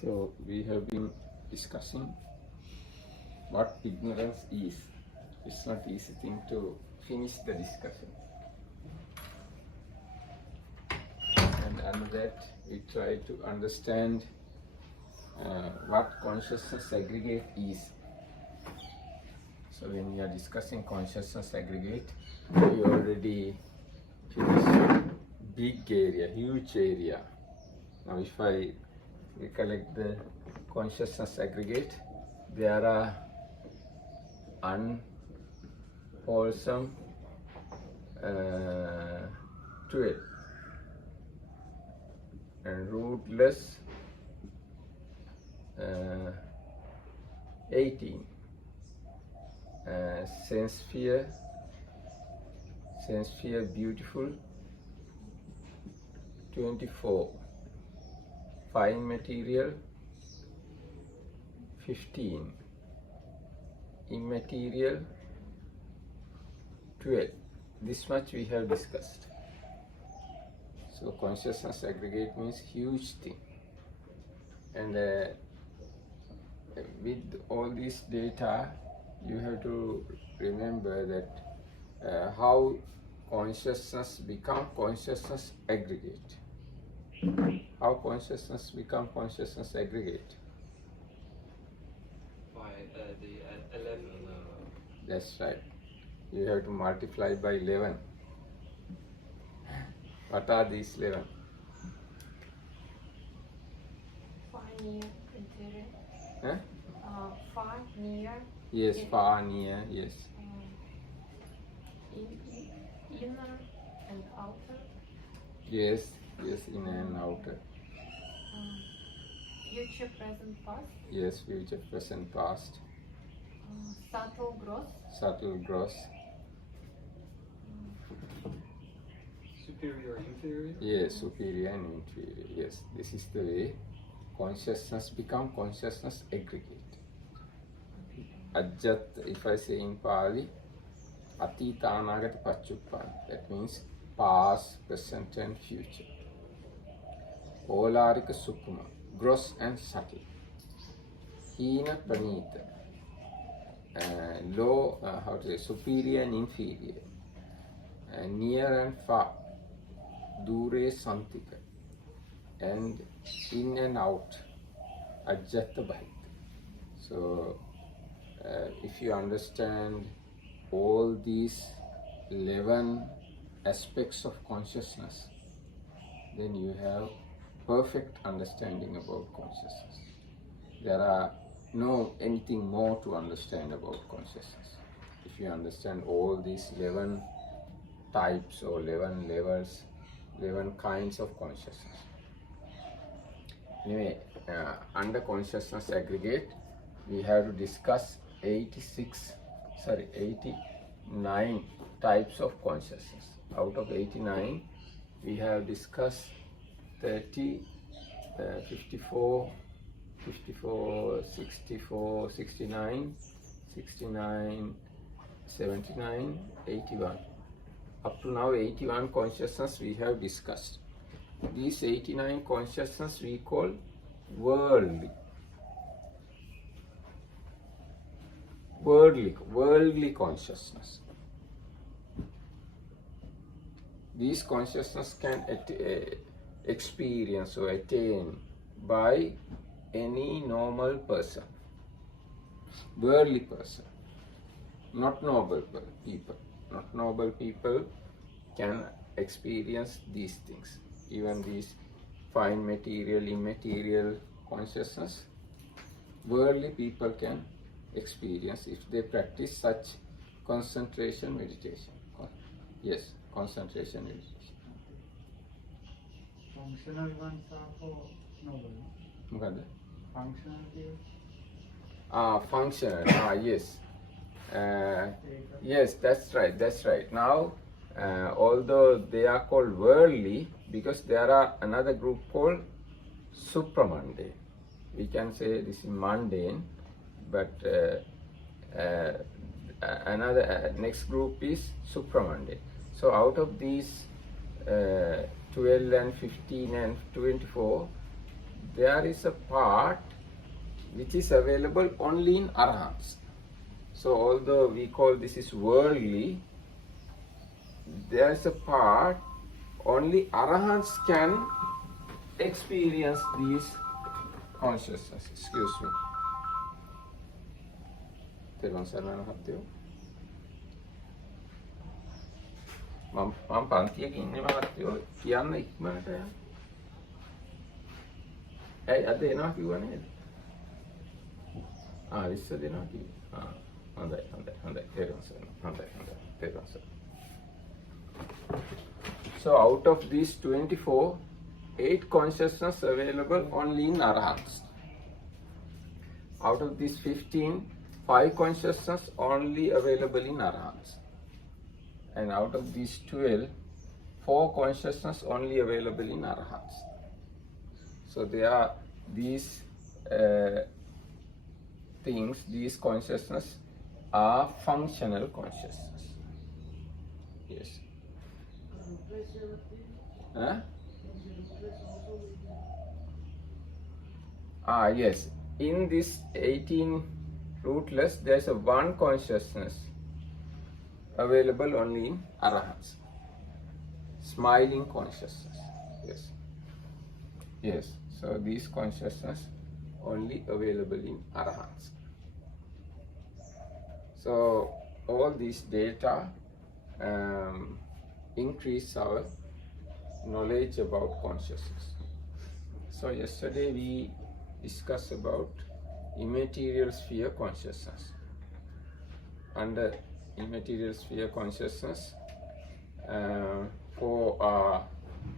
So we have been discussing what ignorance is. It's not easy thing to finish the discussion. And under that we try to understand what consciousness aggregate is. So when we are discussing consciousness aggregate, we already finished big area, huge area. Now if I recollect the consciousness aggregate, there are unwholesome 12 and rootless 18, sense sphere beautiful 24, fine material 15, immaterial 12. This much we have discussed. So consciousness aggregate means huge thing, and with all this data you have to remember that how consciousness become consciousness aggregate. How consciousness become consciousness aggregate? By the 11. That's right. You have to multiply by 11. What are these 11? Far near interior. Huh? Far near. Yes, far, near, yes. Inner and outer. Yes, inner and outer. Future, present, past. Yes, future, present, past. Subtle, gross. Subtle, gross. Superior, inferior? Yes, superior and inferior. Yes, this is the way consciousness become consciousness aggregate. Ajjat, if I say in Pali, Atita Anagata Pachupan, that means past, present and future. Olarika Sukuma, gross and subtle. Hina Pranita, low, how to say, superior and inferior. Near and far, Dure Santika, and in and out, Ajjata Bahita. So, if you understand all these 11 aspects of consciousness, then you have perfect understanding about consciousness. There are no anything more to understand about consciousness. If you understand all these 11 types or 11 levels, 11 kinds of consciousness. Anyway, under consciousness aggregate, we have to discuss 89 types of consciousness. Out of 89, we have discussed 30, 54, 64, 69, 79, 81. Up to now 81 consciousness we have discussed. These 89 consciousness we call worldly consciousness. These consciousness can experience or attain by any normal person, worldly person, not noble people. Not noble people can experience these things. Even these fine material, immaterial consciousness, worldly people can experience if they practice such concentration meditation. Yes, concentration meditation. Functional ones are for noble. What? Functional things. Functional. Yes. Yes, that's right. Now, although they are called worldly, because there are another group called supramundane. We can say this is mundane, but another next group is supramundane. So out of these 12 and 15 and 24, there is a part which is available only in Arahants. So although we call this is worldly, there is a part only Arahants can experience these consciousness. Excuse me. තෙරුවන් සරණයි මහත්තයෝ. මම පන්තියක ඉන්නේ මහත්තයෝ කියන්න ඉක්මනට යන්න. ඇයි අද එනවා කිව්වා නේද? ඉස්සර දෙනවා කිව්වා. හොඳයි. තෙරුවන් සරණයි. හොඳයි. තෙරුවන් සරණයි. So out of these 24, 8 consciousness available only in Arahants. Out of these 15, 5 consciousness only available in Arahants. And out of these 12, 4 consciousness only available in Arahants. So there are these things, these consciousness are functional consciousness. Yes. Huh? Yes. In this 18 rootless, there's a one consciousness available only in Arahants. Smiling consciousness. Yes. So these consciousness only available in Arahants. So all these data increase our knowledge about consciousness. So yesterday we discussed about immaterial sphere consciousness. Under immaterial sphere consciousness, 4 are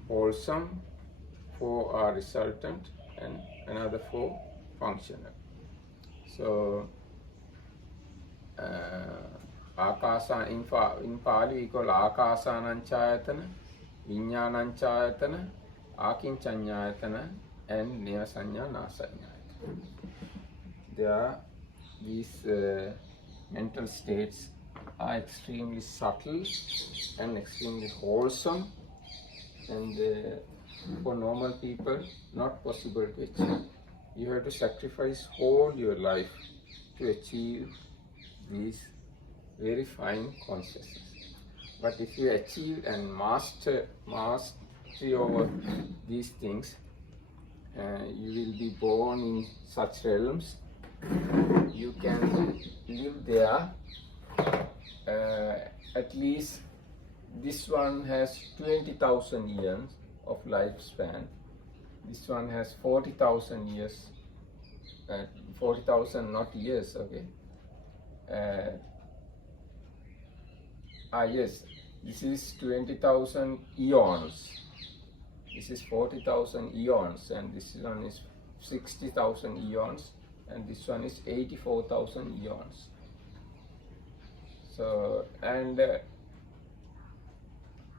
wholesome, 4 are resultant, and another 4 functional. So Akasa in Pali we call Akasananchayatana, Vinyananchayatana, Akinchanyayatana, and Niyasanya Nasanyayatana. These mental states are extremely subtle and extremely wholesome, and for normal people not possible to achieve. You have to sacrifice all your life to achieve these very fine consciousness. But if you achieve and mastery over these things, you will be born in such realms. You can live there. At least this one has 20,000 years of lifespan. This one has 40,000 years. 40,000 not years, okay. Yes, this is 20,000 eons. This is 40,000 eons, and this one is 60,000 eons, and this one is 84,000 eons. So, and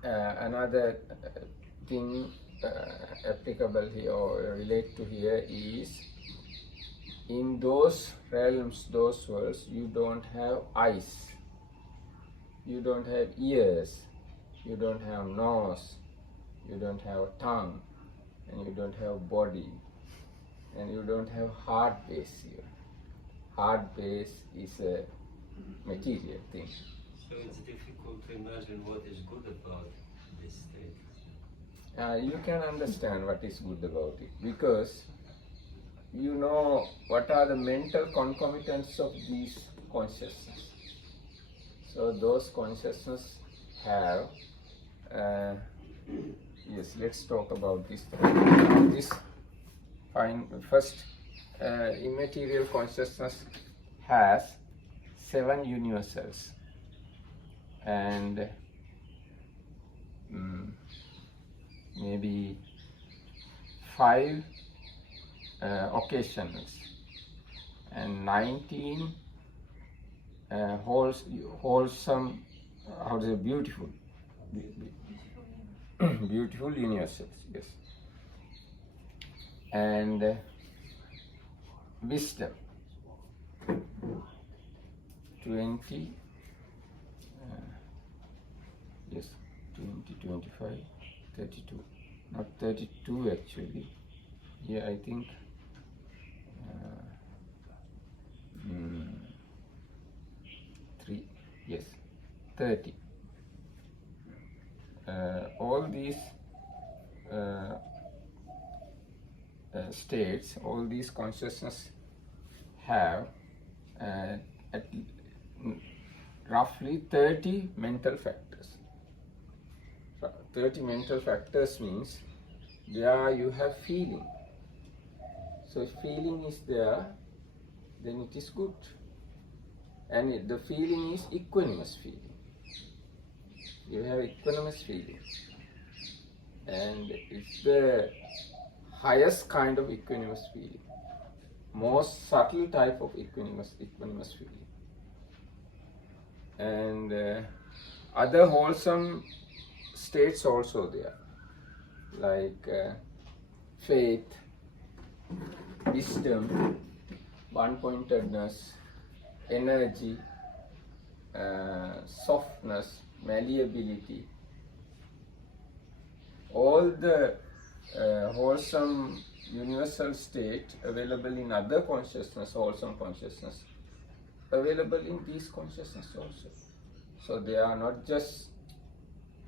another thing applicable here or relate to here is, in those realms, those worlds, you don't have eyes, you don't have ears, you don't have nose, you don't have tongue, and you don't have body, and you don't have heart base here. Heart base is a material thing. So it's difficult to imagine what is good about this state. You can understand what is good about it, because you know what are the mental concomitants of these consciousness. So those consciousness have yes, let's talk about this. Now this first immaterial consciousness has 7 universals and maybe 5 occasionals and 19 wholesome, how to say, beautiful beautiful universals, yes. And wisdom 20 yes, 20, 25, 32, not 32 actually, here I think mm, 3, yes, 30. All these uh, states, all these consciousness have at roughly 30 mental factors. 30 mental factors means there you have feeling. So if feeling is there, then it is good. And the feeling is equanimous feeling. You have equanimous feeling. And it's the highest kind of equanimous feeling. Most subtle type of equanimous feeling. And other wholesome states also there, like faith, wisdom, one-pointedness, energy, softness, malleability. All the wholesome universal state available in other consciousness, wholesome consciousness, available in these consciousness also. So they are not just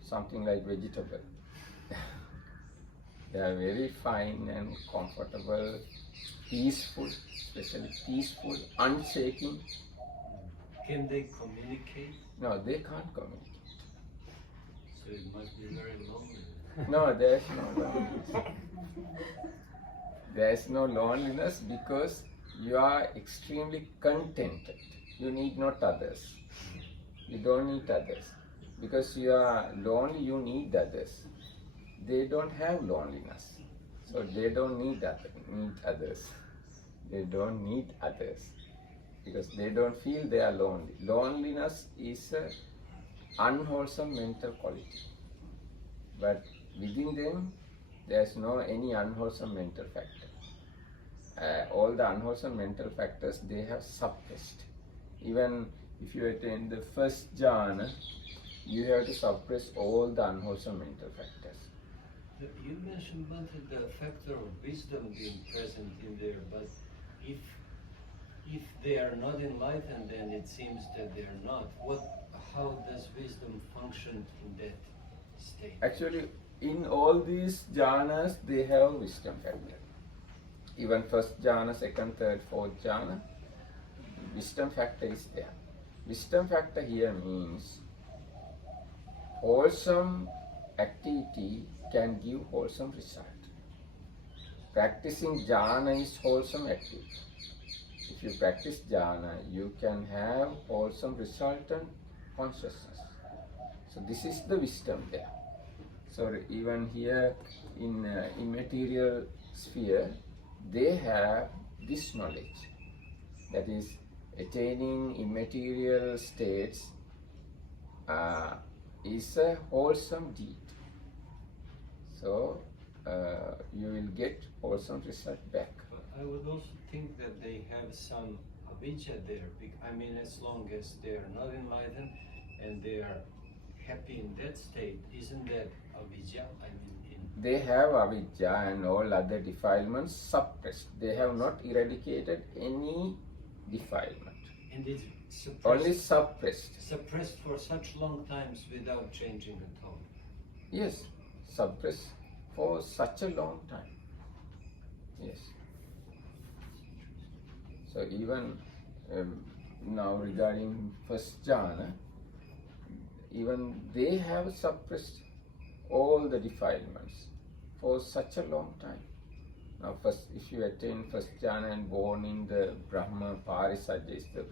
something like vegetable. They are very fine and comfortable, peaceful, especially peaceful, unshaking. Can they communicate? No, they can't communicate. So it must be very lonely. No, there is no loneliness. There is no loneliness because you are extremely contented. You need not others. You don't need others. Because you are lonely, you need others. They don't have loneliness. So they don't need others. They don't need others. Because they don't feel they are lonely. Loneliness is an unwholesome mental quality. But within them, there is no any unwholesome mental factor. All the unwholesome mental factors, they have suppressed. Even if you attain the first jhana, you have to suppress all the unwholesome mental factors. You mentioned about the factor of wisdom being present in there, but if they are not enlightened, then it seems that they are not. How does wisdom function in that state? Actually, in all these jhanas, they have wisdom factor. Even first jhana, second, third, fourth jhana, wisdom factor is there. Wisdom factor here means wholesome activity can give wholesome result. Practicing jhana is wholesome activity. If you practice jhana, you can have wholesome resultant consciousness. So this is the wisdom there. So even here in immaterial sphere, they have this knowledge. That is, attaining immaterial states is a wholesome deed. So you will get wholesome result back. I would also think that they have some avidya there. I mean, as long as they are not enlightened and they are happy in that state, isn't that avidya? I mean, They have avidya and all other defilements suppressed. They have not eradicated any defilement. and it's suppressed, Only suppressed. suppressed for such long times without changing at all. Yes, suppressed for such a long time. Yes. So even now regarding first jhana, even they have suppressed all the defilements for such a long time. Now first, if you attain first jhana and born in the Brahma Parisajya, is the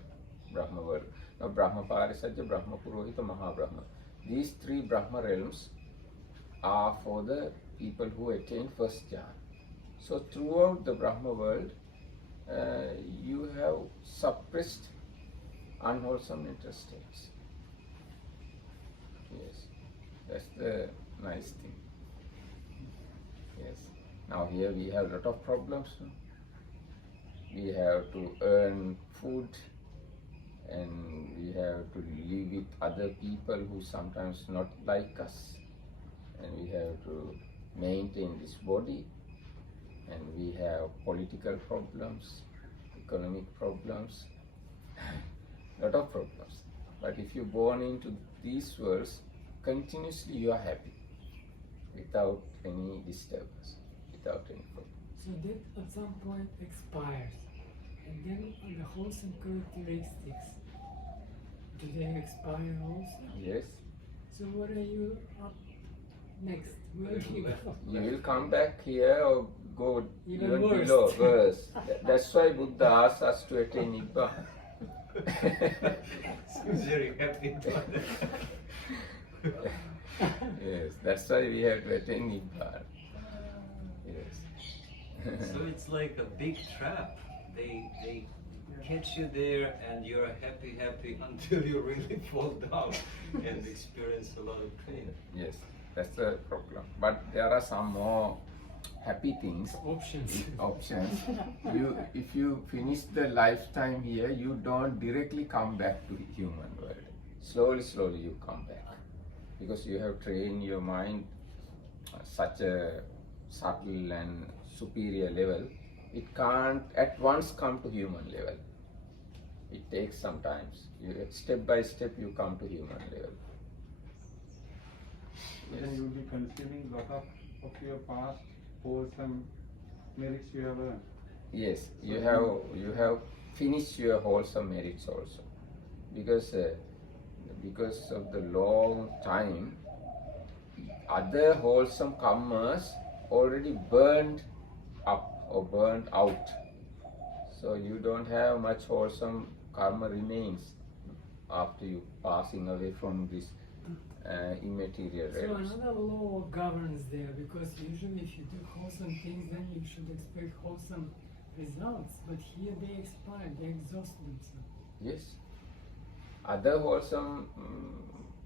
Brahma world. Now Brahma Parisajya, Brahma Purohita, Mahabrahma. These three Brahma realms are for the people who attain first jhana. So throughout the Brahma world, you have suppressed unwholesome mental states. Yes, that's the nice thing. Yes. Now here we have a lot of problems. We have to earn food, and we have to live with other people who sometimes not like us, and we have to maintain this body, and we have political problems, economic problems, lot of problems. But if you're born into these worlds, continuously you are happy, without any disturbance, without any problem. So that at some point expires, and then the wholesome characteristics, do they expire also? Yes, So what are you up next? Where do you go? you will come back here or go Even even worse. below, worse. That's why Buddha asked us to attain Nibbana. Seems very happy about that. Yes, that's why we have to attain Nibbana. Yes. So it's like a big trap. They catch you there and you're happy until you really fall down and experience a lot of pain. Yes, that's the problem. But there are some more happy things, Options. options. If you finish the lifetime here, you don't directly come back to human world. Slowly you come back, because you have trained your mind such a subtle and superior level. It can't at once come to human level. It takes some time. Step by step you come to human level. Then you will be consuming lot of your past wholesome merits you have earned. Yes, you have finished your wholesome merits also, because of the long time, other wholesome karmas already burned up or burned out. So you don't have much wholesome karma remains after you passing away from this immaterial So realms. another law governs there, because usually if you do wholesome things, then you should expect wholesome results. But here they expire, they exhaust themselves. Yes. Other wholesome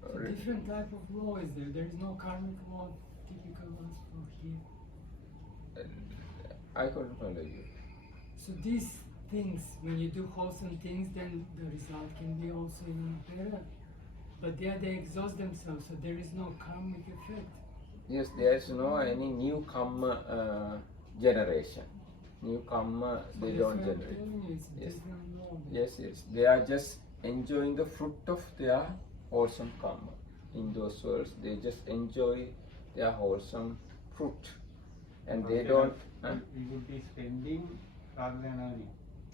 So different type of law is there. There is no karmic law, typical ones for here. I couldn't follow you. So these things, when you do wholesome things, then the result can be also even better. But there they exhaust themselves, so there is no karmic effect. Yes, there is no any new karma generation. New karma they That's don't what I'm generate. telling you, it's a Yes. different law. Yes. They are just enjoying the fruit of their wholesome karma. In those worlds, they just enjoy their wholesome fruit, and they Okay, don't. You would be spending rather than earning.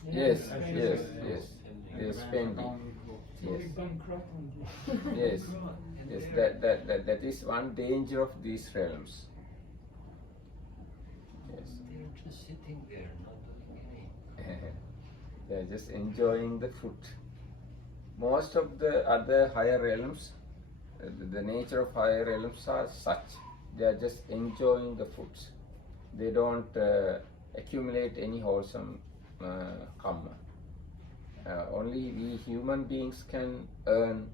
Yes, Spend yes, it. yes. And They're Bank spending. account would go. So we Yes. bankrupt on this. Yes, And yes. they're- That is one danger of these realms. Yes. They're just sitting there, not doing anything. They are just enjoying the fruit. Most of the other higher realms, the nature of higher realms are such. They are just enjoying the fruits. They don't accumulate any wholesome karma. Only we human beings can earn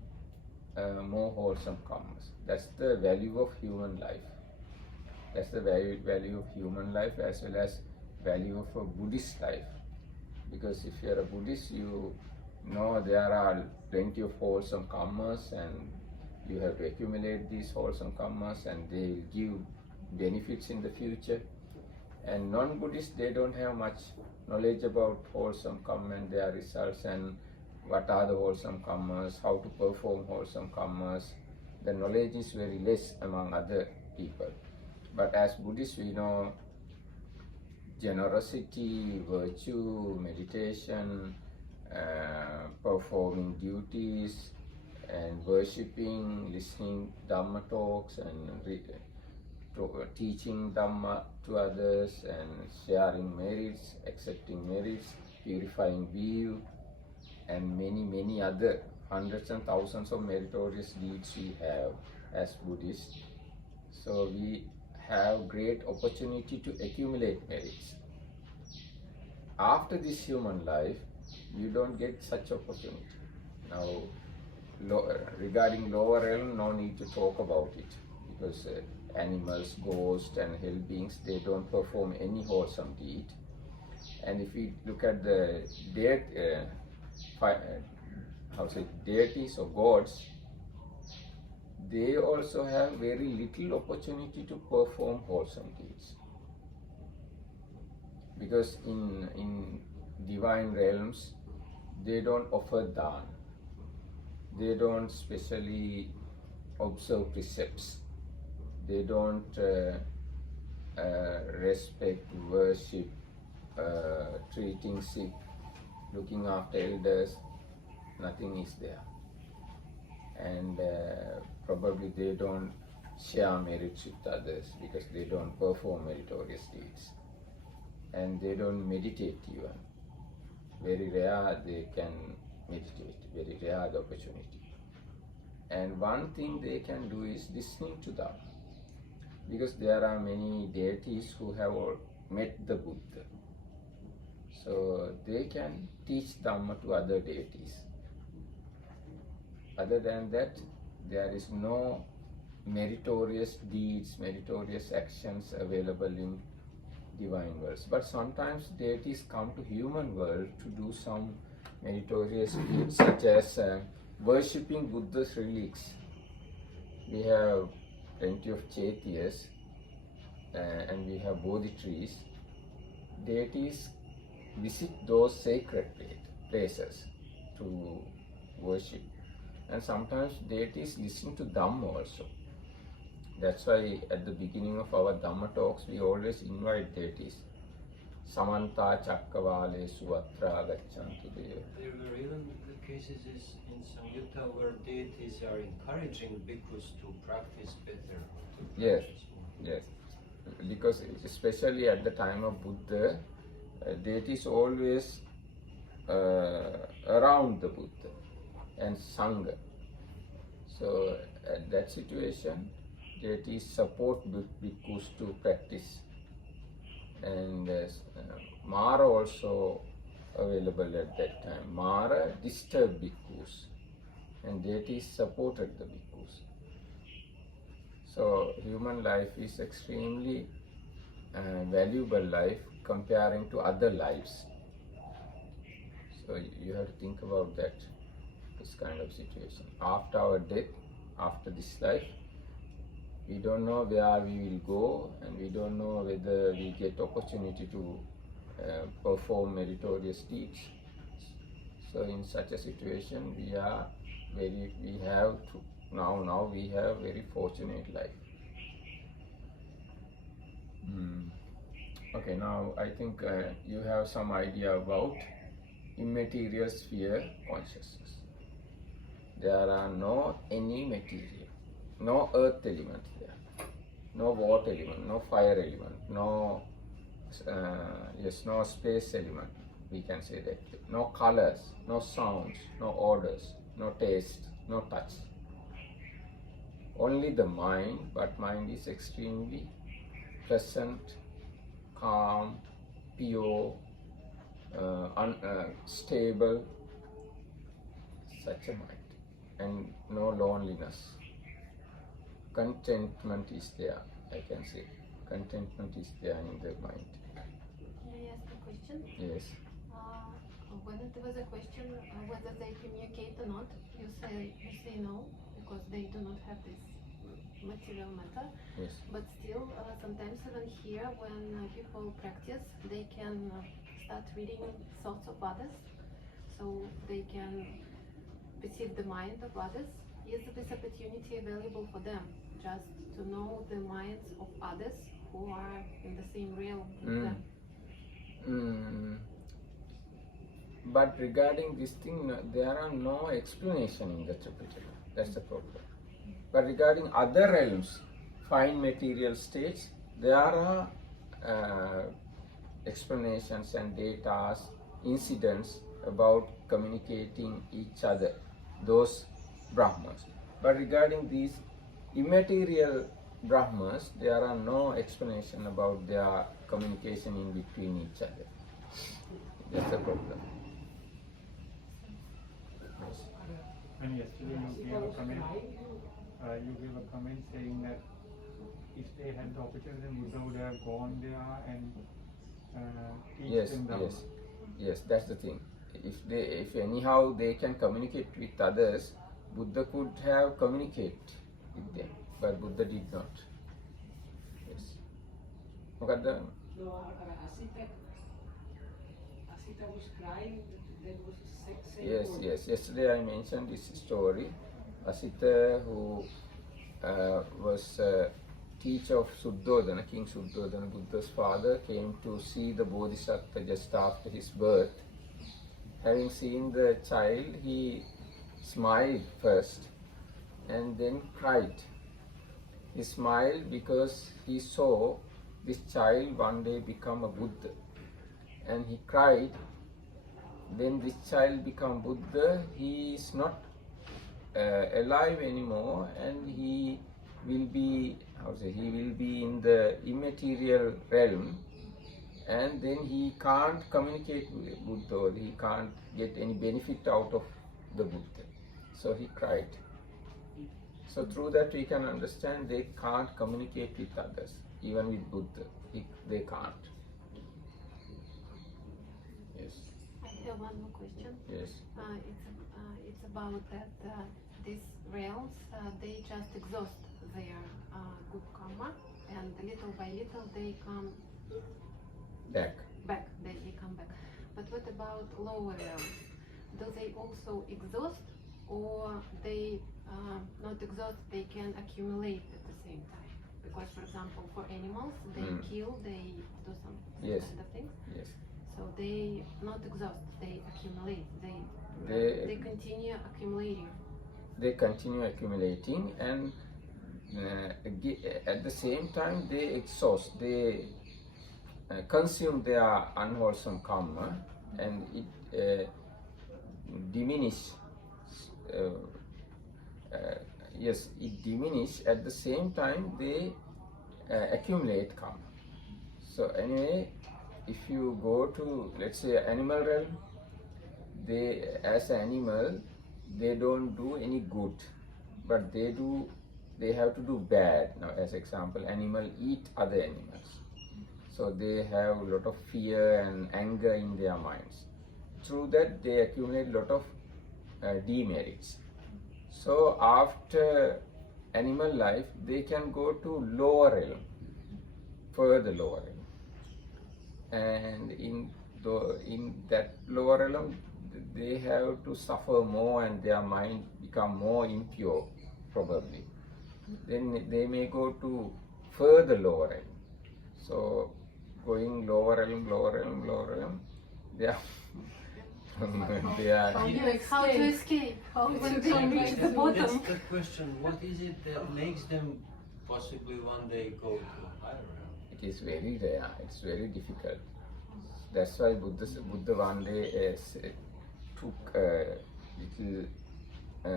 more wholesome karmas. That's the value of human life. That's the value of human life, as well as value of a Buddhist life. Because if you are a Buddhist, you know there are plenty of wholesome karmas, and you have to accumulate these wholesome karmas, and they will give benefits in the future. And non-Buddhists, they don't have much knowledge about wholesome karma and their results, and what are the wholesome karmas, how to perform wholesome karmas. The knowledge is very less among other people. But as Buddhists, we know generosity, virtue, meditation, performing duties, and worshipping, listening Dhamma talks, and teaching Dhamma to others, and sharing merits, accepting merits, purifying view, and many other hundreds and thousands of meritorious deeds we have as Buddhists. So we have great opportunity to accumulate merits. After this human life, you don't get such opportunity. Now, regarding lower realm, no need to talk about it, because animals, ghosts, and hell beings, they don't perform any wholesome deed. And if we look at the deities or gods, they also have very little opportunity to perform wholesome deeds. because in divine realms they don't offer dhan, they don't specially observe precepts, they don't respect, worship, treating sick, looking after elders, nothing is there. And probably they don't share merits with others because they don't perform meritorious deeds. And they don't meditate even. Very rare they can meditate, very rare the opportunity. And one thing they can do is listening to them. Because there are many deities who have met the Buddha. So they can teach Dhamma to other deities. Other than that, there is no meritorious deeds, meritorious actions available in divine worlds. But sometimes deities come to human world to do some meritorious deeds, such as worshipping Buddha's relics. We have plenty of chaitiyas and we have bodhi trees. Deities visit those sacred places to worship. And sometimes deities listen to Dhamma also. That's why at the beginning of our Dhamma talks, we always invite deities. Samanta Chakkavalesu Atra Gachantu Deva. There were even the cases in Samyutta where deities are encouraging bhikkhus to practice better. Yes, yes. Because especially at the time of Buddha, deities always around the Buddha and Sangha. So at that situation, deities support bhikkhus to practice. And Mara also available at that time. Mara disturbed bhikkhus and deities supported the bhikkhus. So human life is extremely valuable life comparing to other lives. So you have to think about that, this kind of situation. After our death, after this life, we don't know where we will go, and we don't know whether we get opportunity to perform meritorious deeds. So in such a situation, we have very fortunate life. Okay, now I think you have some idea about immaterial sphere consciousness. There are no any material, no earth element there, no water element, no fire element, no space element, we can say that. No colors, no sounds, no odors, no taste, no touch. Only the mind, but mind is extremely pleasant, calm, pure, stable, such a mind. And no loneliness. Contentment is there, I can say. Contentment is there in the mind. Can I ask a question? Yes. When it was a question whether they communicate or not, you say no, because they do not have this material matter. Yes. But still, sometimes even here, when people practice, they can start reading thoughts of others, so they can perceive the mind of others. Is this opportunity available for them, just to know the minds of others who are in the same realm with them? But regarding this thing, there are no explanation in the Tripitaka. That's the problem. But regarding other realms, fine material states, there are explanations and data, incidents about communicating each other, those Brahmas. But regarding these immaterial Brahmas, there are no explanation about their communication in between each other. That's the problem. Yes. And yesterday you gave a comment. You gave a comment saying that if they had the opportunity, Buddha would have gone there and teach them Dhamma. Yes. That's the thing. If anyhow they can communicate with others, Buddha could have communicated with them, but Buddha did not. Yes. Mokadda? Asita was crying, there was a same Yes, word. yes. Yesterday I mentioned this story. Asita, who was teacher of Suddhodana, King Suddhodana, Buddha's father, came to see the Bodhisattva just after his birth. Having seen the child, he smiled first and then cried. He smiled because he saw this child one day become a Buddha. And he cried, when this child become Buddha, he is not alive anymore, and he will be, he will be in the immaterial realm, and then he can't communicate with Buddha, or he can't get any benefit out of the Buddha. So he cried. So through that we can understand they can't communicate with others, even with Buddha. They can't. Yes. I have one more question. Yes. It's about that these realms they just exhaust their good karma, and little by little they come Back. back. They come back. But what about lower realms? Do they also exhaust, or they not exhaust? They can accumulate at the same time. Because, for example, for animals, they kill, they do some Yes. kind of things. Yes. So they not exhaust, they accumulate. They- They continue accumulating. They continue accumulating, and at the same time they exhaust, they consume their unwholesome karma, and it diminish. Yes, it diminish. At the same time they accumulate karma. So anyway, if you go to, let's say, animal realm, they, as an animal, they don't do any good, but they have to do bad. Now, as example, animal eat other animals, so they have a lot of fear and anger in their minds. Through that they accumulate a lot of demerits. So after animal life they can go to lower realm, further lower realm, and in that lower realm they have to suffer more, and their mind become more impure probably. Then they may go to further lower realm. So going lower realm, they are they are How to escape? How to reach the That's bottom? the question. What is it that makes them possibly one day go to a higher realm? it is very rare, it's very difficult. That's why Buddha one day took a little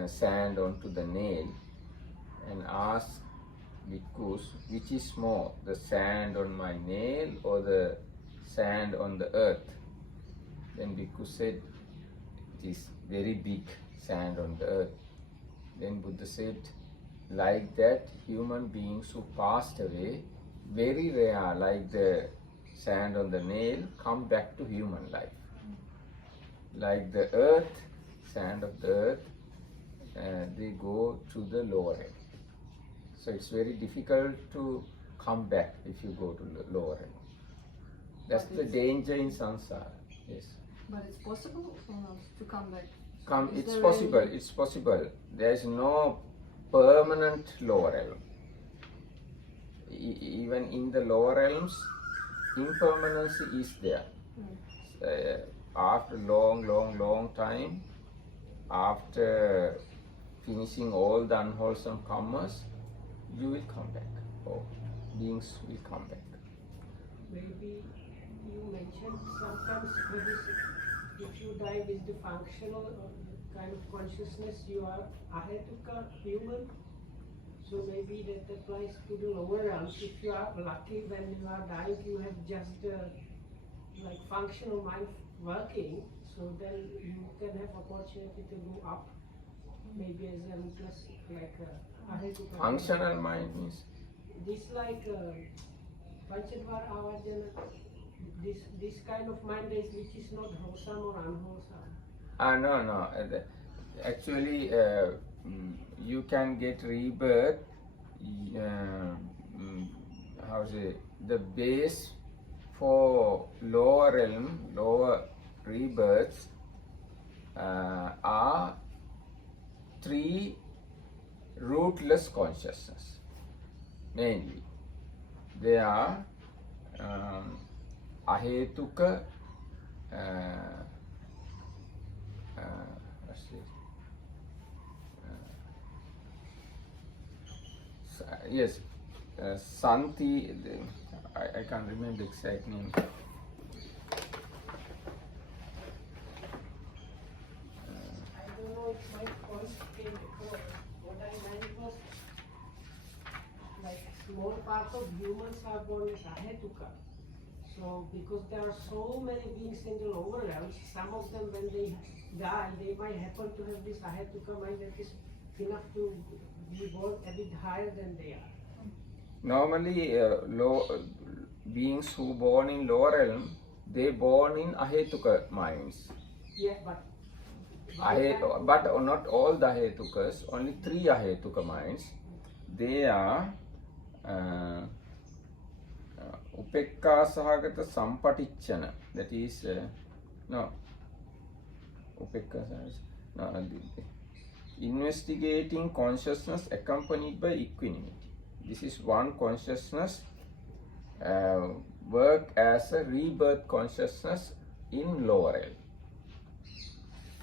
sand onto the nail and asked bhikkhus, which is more, the sand on my nail or the sand on the earth? Then bhikkhu said, it is very big sand on the earth. Then Buddha said, like that, human beings who passed away, very rare, like the sand on the nail, come back to human life. Like the earth, sand of the earth, they go to the lower end. So it's very difficult to come back if you go to the lower end. That's the danger in samsara. Yes. But it's possible to come back. Is It's there possible. any- It's possible. There is no permanent lower realm. Even in the lower realms, impermanence is there. After long time, after finishing all the unwholesome karmas, you will come back. Or beings will come back. Maybe you mentioned sometimes if you die with the functional kind of consciousness, you are ahetuka human. So maybe that applies to the lower realms. If you are lucky when you are dying, you have just like functional mind working. So then you can have opportunity to go up, maybe as a plus like ahetuka. Functional mind means This like Panchadvara Avajana, this kind of mind is which is not wholesome or unwholesome. no. Actually, you can get rebirth. How say, the base for lower rebirths are three rootless consciousness. Mainly, they are ahetuka, what's it? Yes, Santi, I can't remember the exact name. I don't know if my point came across. What I meant was, like, small part of humans are born as ahetuka. So, because there are so many beings in the lower realms, some of them when they die, they might happen to have this ahetuka mind that is enough to be born a bit higher than they are. Normally, beings who born in lower realm, they born in ahetuka minds. Yeah, but But not all the ahetukas, only three ahetuka minds. They are upekka sahagata sampatichana. That is no upekka no, investigating consciousness accompanied by equanimity. This is one consciousness work as a rebirth consciousness in lower realm.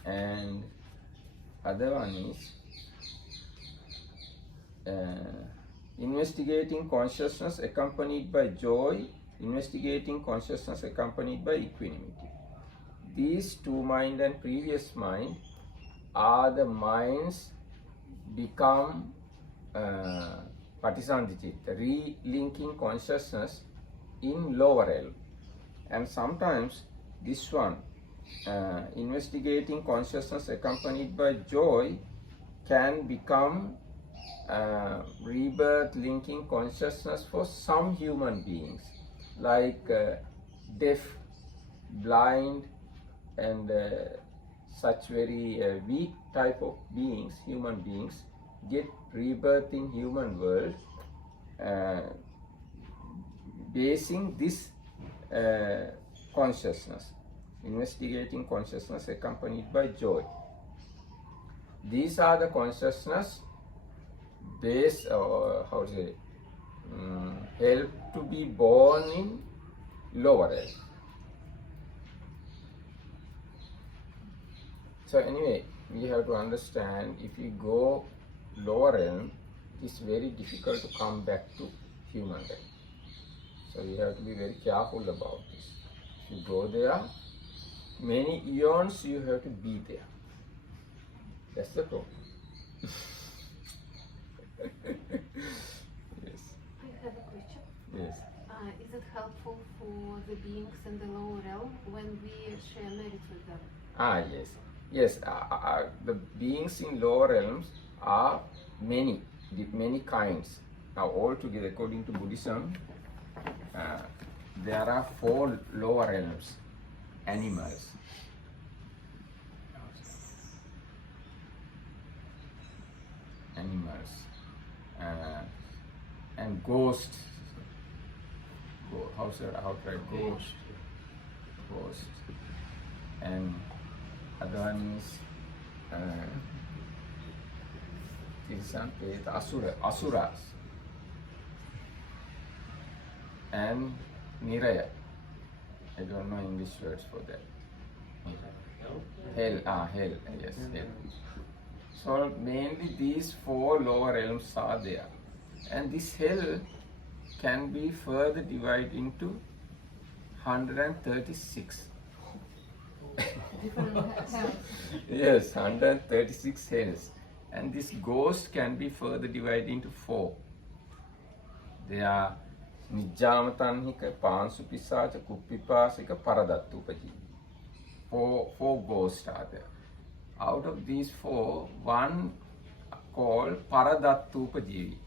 And other one is investigating consciousness accompanied by joy, investigating consciousness accompanied by equanimity. These two mind and previous mind are the minds become patisandhichitta, relinking consciousness in lower realm. And sometimes this one, investigating consciousness accompanied by joy, can become rebirth linking consciousness for some human beings, like deaf, blind, and such very weak type of beings, human beings, get rebirth in human world, basing this consciousness, investigating consciousness accompanied by joy. These are the consciousness base, or how to say, help to be born in lower realm. So anyway, we have to understand, if you go lower realm, it's very difficult to come back to human realm. So you have to be very careful about this. If you go there, many eons you have to be there. That's the problem. Yes. I have a question. Yes. Is it helpful for the beings in the lower realm when we share merit with them? Yes. Yes, the beings in lower realms are many kinds. Now, altogether, according to Buddhism, there are 4 lower realms: animals, and ghosts. How should I ghost? And other one is asuras, and niraya. I don't know English words for that. Hell, hell, yes, hell. So mainly these 4 lower realms are there, and this hell can be further divided into 136. Different hells. Yes, 136 hells. And this ghost can be further divided into 4. They are Nijjamatanhika, Pansupisacha, Kuppipasika, Paradattupaji. 4 ghosts are there. Out of these 4, one called Paradattupajivi.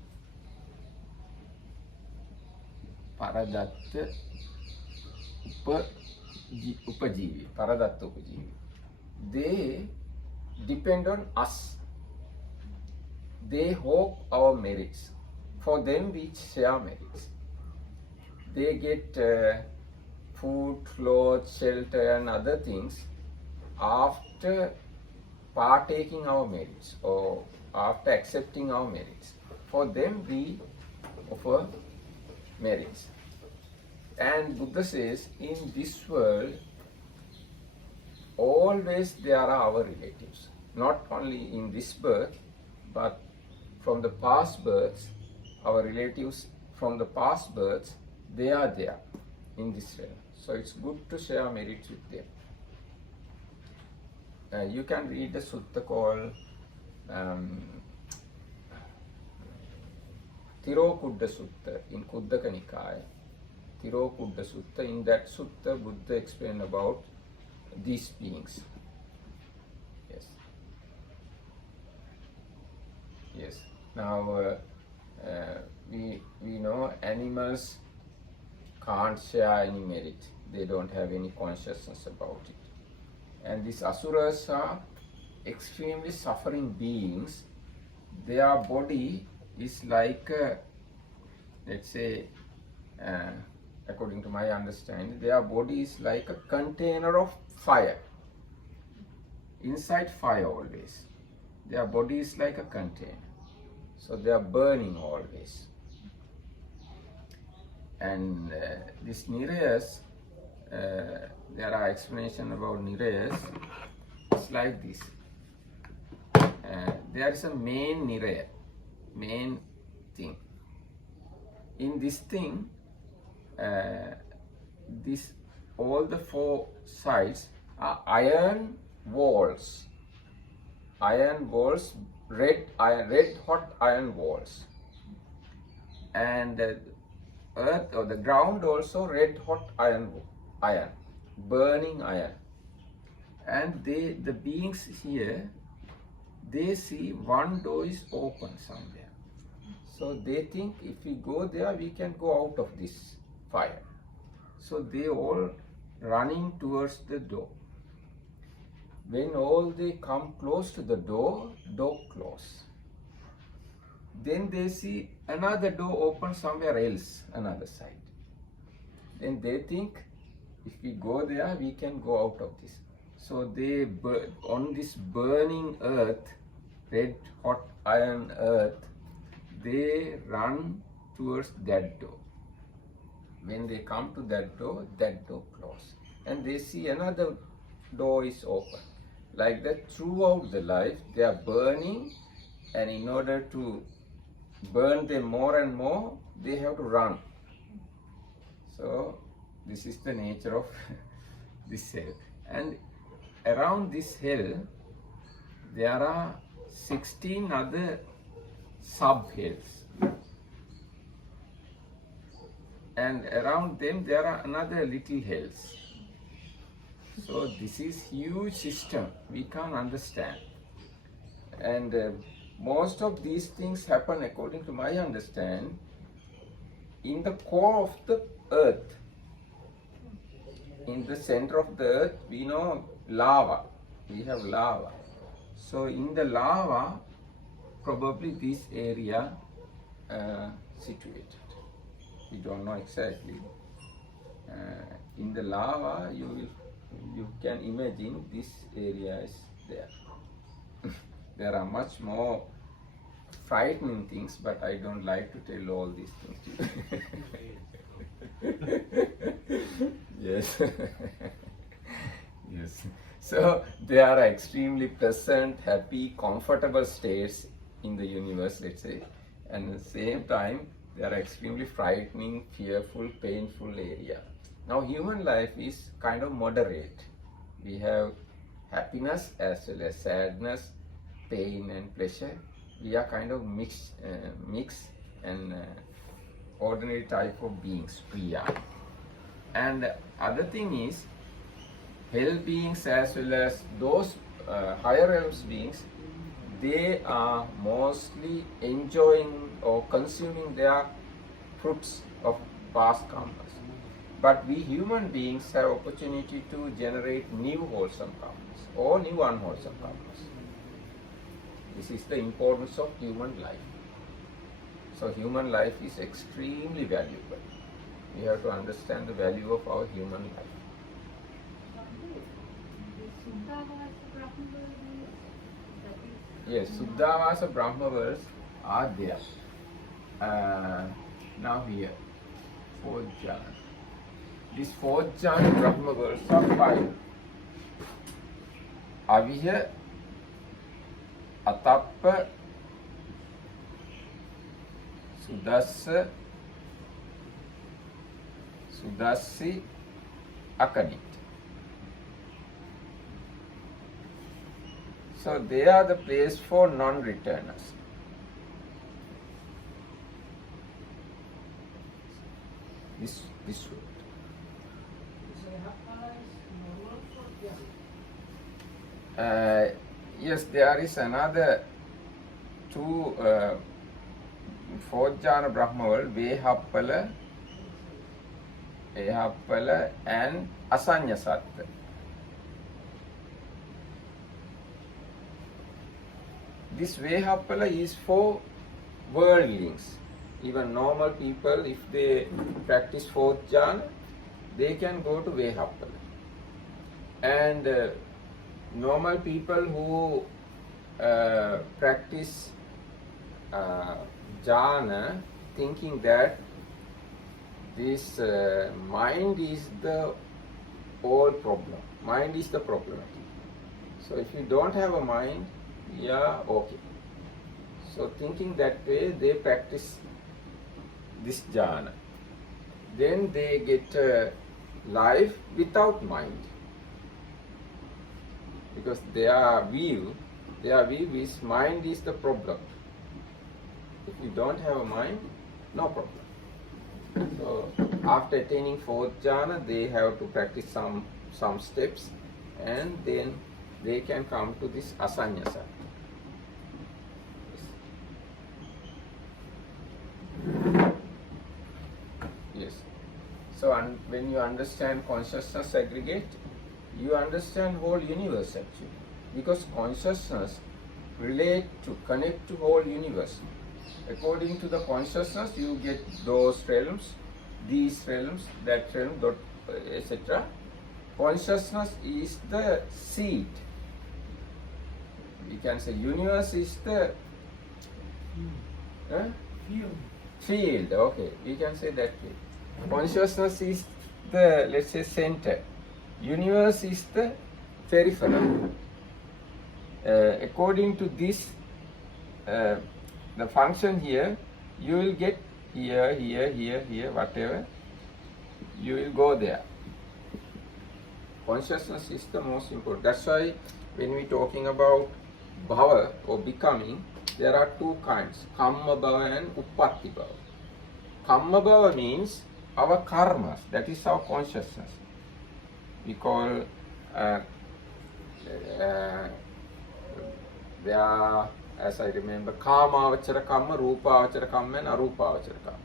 Paradatta Upajivi, Paradatta Upajivi. They depend on us. They hope our merits. For them we share merits. They get food, clothes, shelter and other things after partaking our merits or after accepting our merits. For them we offer merits. And Buddha says, in this world, always there are our relatives. Not only in this birth, but from the past births, our relatives from the past births, they are there in this realm. So it's good to share merits with them. You can read the sutta called Tirokudda Sutta in Kuddaka Nikaya. Tirokudda Sutta. In that sutta, Buddha explained about these beings. Yes. Yes. Now we know animals can't share any merit. They don't have any consciousness about it. And these asuras are extremely suffering beings. Their body is like, let's say, according to my understanding, their body is like a container of fire. Inside fire always. Their body is like a container. So they are burning always. And this Nirayas, there are explanations about Nirayas. It's like this. There is a main Niraya, main thing. In this thing, all the four sides are iron walls. Iron walls, red hot iron walls. And the earth or the ground also red hot iron, burning iron. And the beings here, they see one door is open somewhere. So they think if we go there, we can go out of this fire. So they all running towards the door. When all they come close to the door close. Then they see another door open somewhere else, another side. Then they think if we go there, we can go out of this. So they, on this burning earth, red hot iron earth, they run towards that door. When they come to that door closes. And they see another door is open. Like that throughout the life, they are burning, and in order to burn them more and more, they have to run. So this is the nature of this hell. And around this hell, there are 16 other sub-hells. And around them there are another little hells. So this is huge system, we can't understand. And most of these things happen, according to my understanding, in the core of the earth. In the center of the earth, we know lava. We have lava. So in the lava, probably this area situated. We don't know exactly. In the lava, you can imagine this area is there. There are much more frightening things, but I don't like to tell all these things to you. Yes. Yes. So there are extremely pleasant, happy, comfortable states in the universe, let's say, and at the same time they are extremely frightening, fearful, painful area. Now human life is kind of moderate. We have happiness as well as sadness, pain and pleasure. We are kind of mixed and ordinary type of beings we are. And the other thing is, hell beings as well as those higher realms beings, they are mostly enjoying or consuming their fruits of past karmas. But we human beings have opportunity to generate new wholesome karmas or new unwholesome karmas. This is the importance of human life. So human life is extremely valuable. We have to understand the value of our human life. Yes, Suddhavasa Brahma worlds are there. Now here, fourth jhana. These fourth jhana Brahma worlds are 5. Aviya, Atappa, Sudassa, Sudassi, Akanit. So they are the place for non-returners. This word. Yes, there is another 2 fourth jhana Brahma world, Vehappala and Asanya Satta. This Vehappala is for worldlings. Even normal people, if they practice fourth jhana, they can go to Vehappala. And normal people who practice jhana, thinking that this mind is the whole problem. Mind is the problematic. So if you don't have a mind, yeah, okay. So thinking that way, they practice this jhana. Then they get life without mind. Because their view is mind is the problem. If you don't have a mind, no problem. So after attaining fourth jhana, they have to practice some steps, and then they can come to this asanya satta. Yes. So when you understand consciousness aggregate, you understand whole universe actually, because consciousness connect to whole universe. According to the consciousness, you get those realms, these realms, that realm, etc. Consciousness is the seed. We can say universe is the field. Okay, we can say that way. Consciousness is the, let's say, center. Universe is the peripheral. According to this, the function here, you will get here, whatever. You will go there. Consciousness is the most important. That's why when we talking about bhava or becoming, there are 2 kinds, kamma bhava and uppatti bhava. Kamma bhava means our karmas, that is our consciousness. We call there are, as I remember, kamavachara kamma, rupavachara kamma and arupavachara kamma.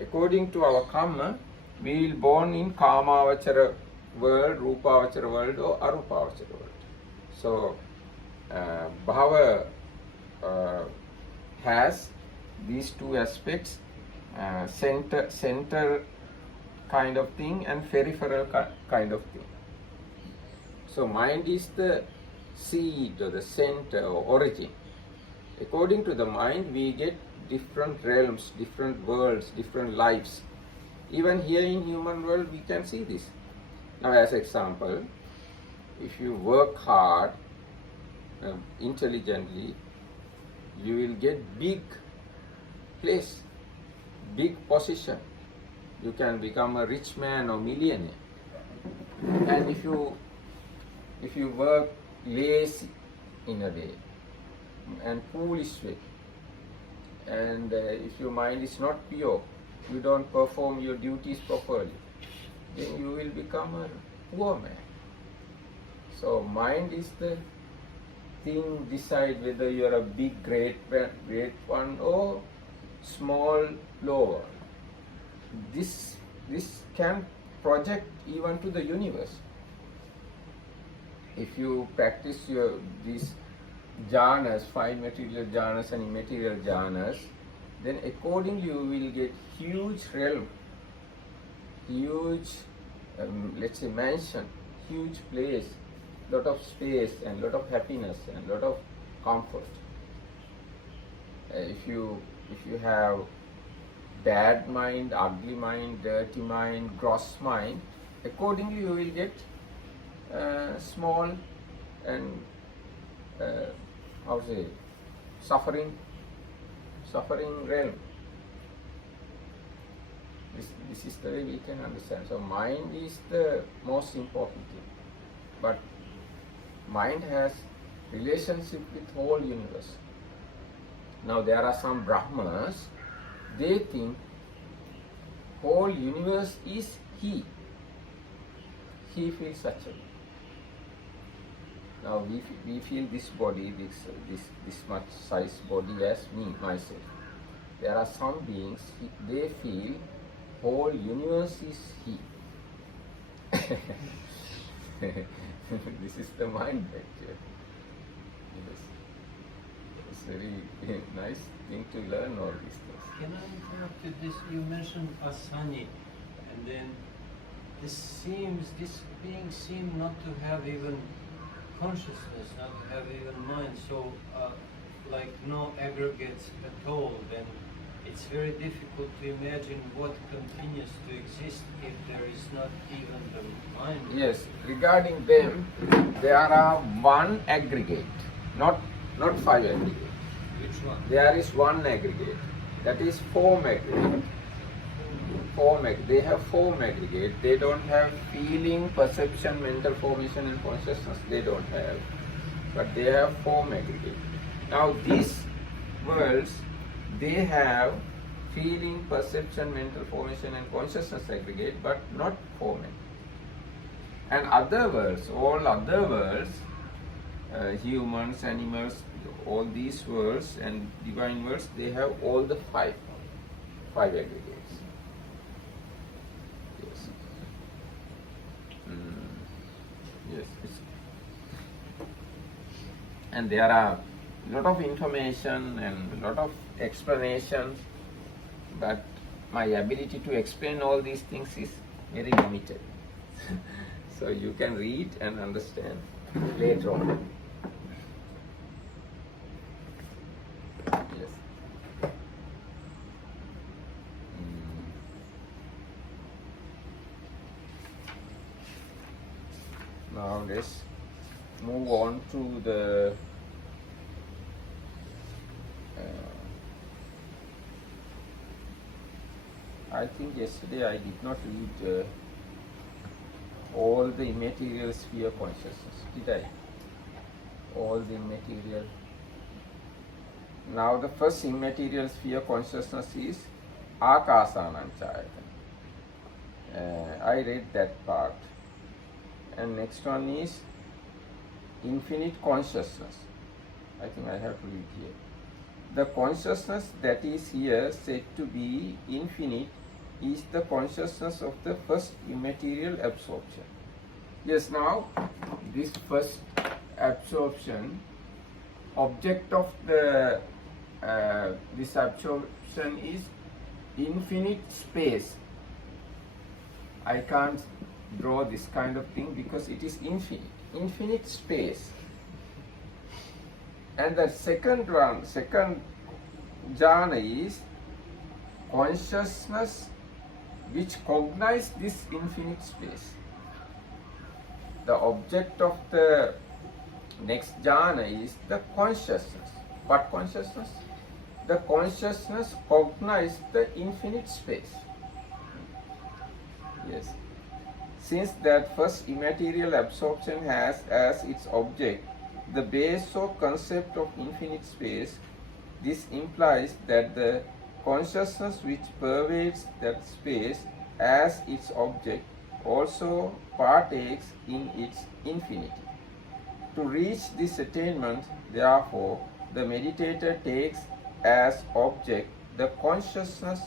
According to our karma, we will born in kamavachara world, rupavachara world or arupavachara world. So bhava has these 2 aspects, center kind of thing and peripheral kind of thing. So mind is the seed or the center or origin. According to the mind, we get different realms, different worlds, different lives. Even here in human world, we can see this. Now, as example, if you work hard, intelligently, you will get big place, big position. You can become a rich man or millionaire. And if you work lazy in a way and foolish way, and if your mind is not pure, you don't perform your duties properly, then you will become a poor man. So mind is the thing decide whether you are a big great one or small lower. This can project even to the universe. If you practice these jhanas, 5 material jhanas and immaterial jhanas, then accordingly you will get huge realm huge, let's say mansion, huge place, lot of space and lot of happiness and lot of comfort. If you have bad mind, ugly mind, dirty mind, gross mind, accordingly you will get small and how to say, suffering realm. This is the way we can understand. So mind is the most important thing. But mind has relationship with whole universe. Now there are some Brahmas, they think whole universe is he. He feels such a way. Now we feel this body, this much size body as me, myself. There are some beings, they feel whole universe is he. This is the mind actually. Yes. It's very nice thing to learn all these things. Can I interrupt you? This you mentioned Asani, and then this being seem not to have even consciousness, not to have even mind. So, like no aggregates at all. Then it's very difficult to imagine what continues to exist if there is not even the mind. Yes, regarding them, there are one aggregate, not five aggregate. Which one? There is one aggregate, that is form aggregate. They have form aggregate. They don't have feeling, perception, mental formation and consciousness. They don't have, but they have form aggregate. Now these worlds, they have feeling, perception, mental formation and consciousness aggregate, but not form aggregate. And other worlds, all other worlds, humans, animals, all these worlds and divine worlds, they have all the five aggregates. Yes. Yes. And there are a lot of information and a lot of explanations, but my ability to explain all these things is very limited. So you can read and understand later on. Yes. Now let's move on to the I think yesterday I did not read all the immaterial sphere consciousness, did I? All the immaterial. Now the first immaterial sphere consciousness is Akasananchayatana. I read that part. And next one is infinite consciousness. I think I have to read here. The consciousness that is here said to be infinite is the consciousness of the first immaterial absorption. Yes, now this first absorption, object of the this absorption is infinite space. I can't draw this kind of thing because it is infinite space. And the second jhana is consciousness which cognizes this infinite space. The object of the next jhana is the consciousness. What consciousness? The consciousness cognizes the infinite space. Yes. Since that first immaterial absorption has as its object the base or concept of infinite space, this implies that the consciousness which pervades that space as its object also partakes in its infinity. To reach this attainment, therefore, the meditator takes as object the consciousness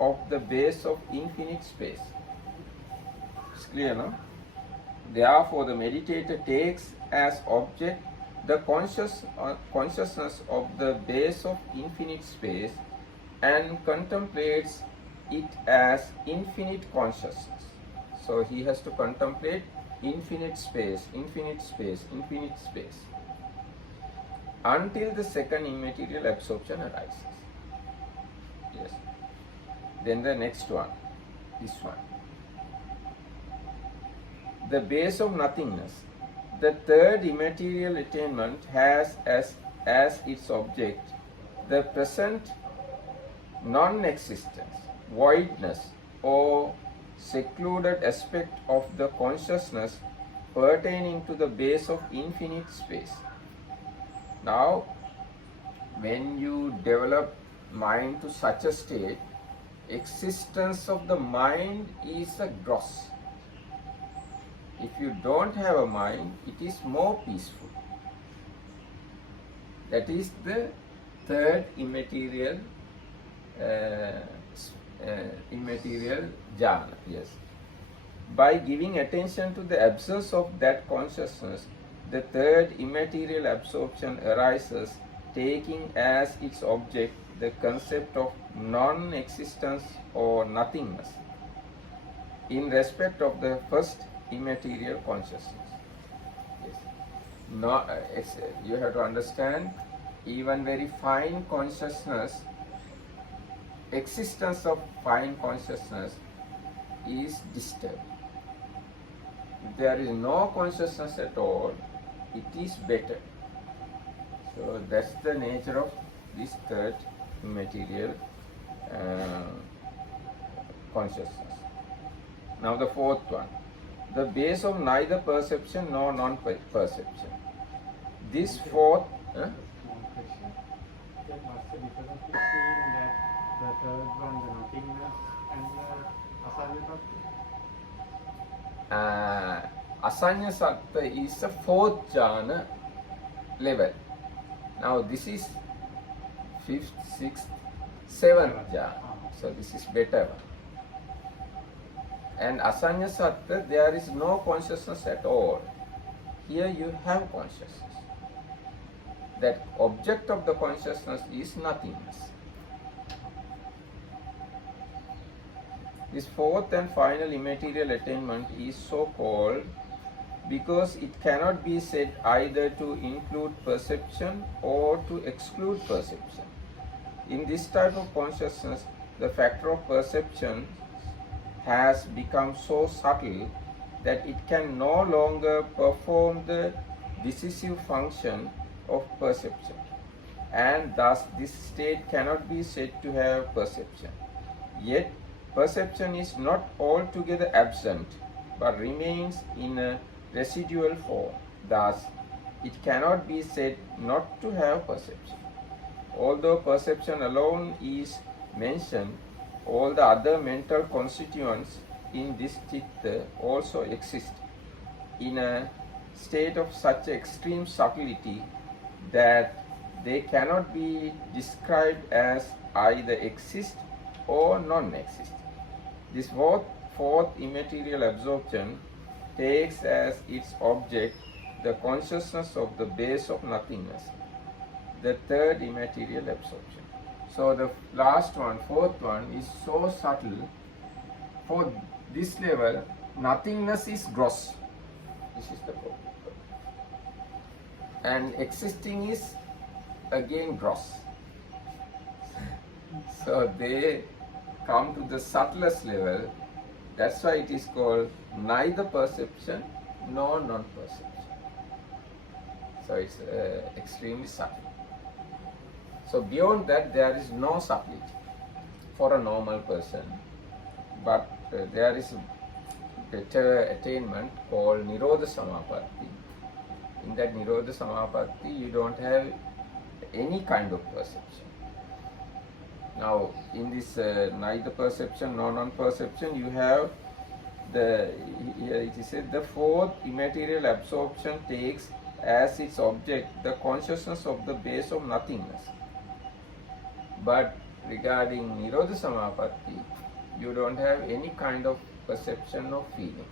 of the base of infinite space. It's clear, no? Therefore, the meditator takes as object the consciousness of the base of infinite space and contemplates it as infinite consciousness. So he has to contemplate infinite space, infinite space, infinite space, until the second immaterial absorption arises. Yes. Then the next one, this one. The base of nothingness. The third immaterial attainment has as its object the present non-existence, voidness, or secluded aspect of the consciousness pertaining to the base of infinite space. Now, when you develop mind to such a state, existence of the mind is a gross. If you don't have a mind, it is more peaceful. That is the third immaterial jhana. Yes. By giving attention to the absence of that consciousness, the third immaterial absorption arises, taking as its object the concept of non-existence or nothingness in respect of the first immaterial consciousness. Yes. You have to understand, even very fine consciousness, existence of fine consciousness is disturbed. If there is no consciousness at all, it is better. So that's the nature of this third immaterial consciousness. Now the fourth one, the base of neither perception nor non-perception. This fourth, One question. Then what's the difference between that, the third one, the nothingness, and the asanya sattva? asanya sattva is a fourth jhana level. Now this is fifth, sixth, seventh jhana. So this is better one. And asanya sattva, there is no consciousness at all. Here you have consciousness. That object of the consciousness is nothingness. This fourth and final immaterial attainment is so called because it cannot be said either to include perception or to exclude perception. In this type of consciousness, the factor of perception has become so subtle that it can no longer perform the decisive function of perception, and thus this state cannot be said to have perception. Yet perception is not altogether absent but remains in a residual form. Thus it cannot be said not to have perception. Although perception alone is mentioned, all the other mental constituents in this citta also exist in a state of such extreme subtlety that they cannot be described as either exist or non-exist. This fourth immaterial absorption takes as its object the consciousness of the base of nothingness, the third immaterial absorption. So the last one, fourth one, is so subtle. For this level, nothingness is gross. This is the problem. And existing is again gross. So they come to the subtlest level. That's why it is called neither perception nor non-perception. So it's extremely subtle. So beyond that, there is no subtlety for a normal person, but there is a better attainment called Nirodha Samapatti. In that Nirodha Samapatti, you don't have any kind of perception. Now, in this neither perception nor non-perception, you have here it is said, the fourth immaterial absorption takes as its object the consciousness of the base of nothingness. But regarding Nirodha Samapatti, you don't have any kind of perception or feeling.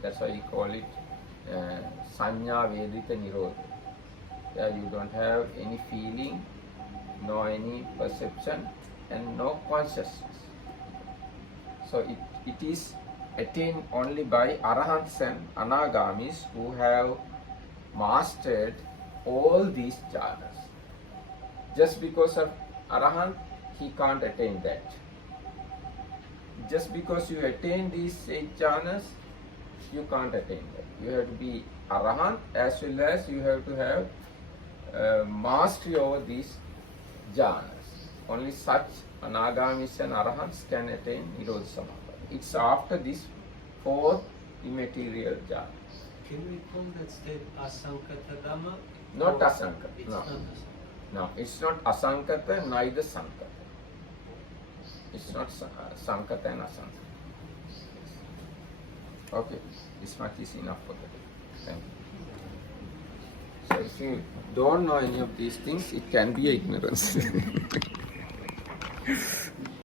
That's why you call it Sanya Vedita Nirodha. Yeah, you don't have any feeling, no any perception, and no consciousness. So it is attained only by arahants and anagamis who have mastered all these jhanas. Just because of arahant, he can't attain that. Just because you attain these 8 jhanas, you can't attain that. You have to be arahant as well as you have to have mastery over these jhanas. Only such anagamis and arahants can attain Nirodha Samapatti. It's after this 4th immaterial jhana. Can we call that state asankata dhamma? Not Or asankata. It's No. not asankata. No, it's not asankata, neither sankata. It's not sankata and asankata. Okay, this much is enough for the day. Thank you. So if you don't know any of these things, it can be ignorance.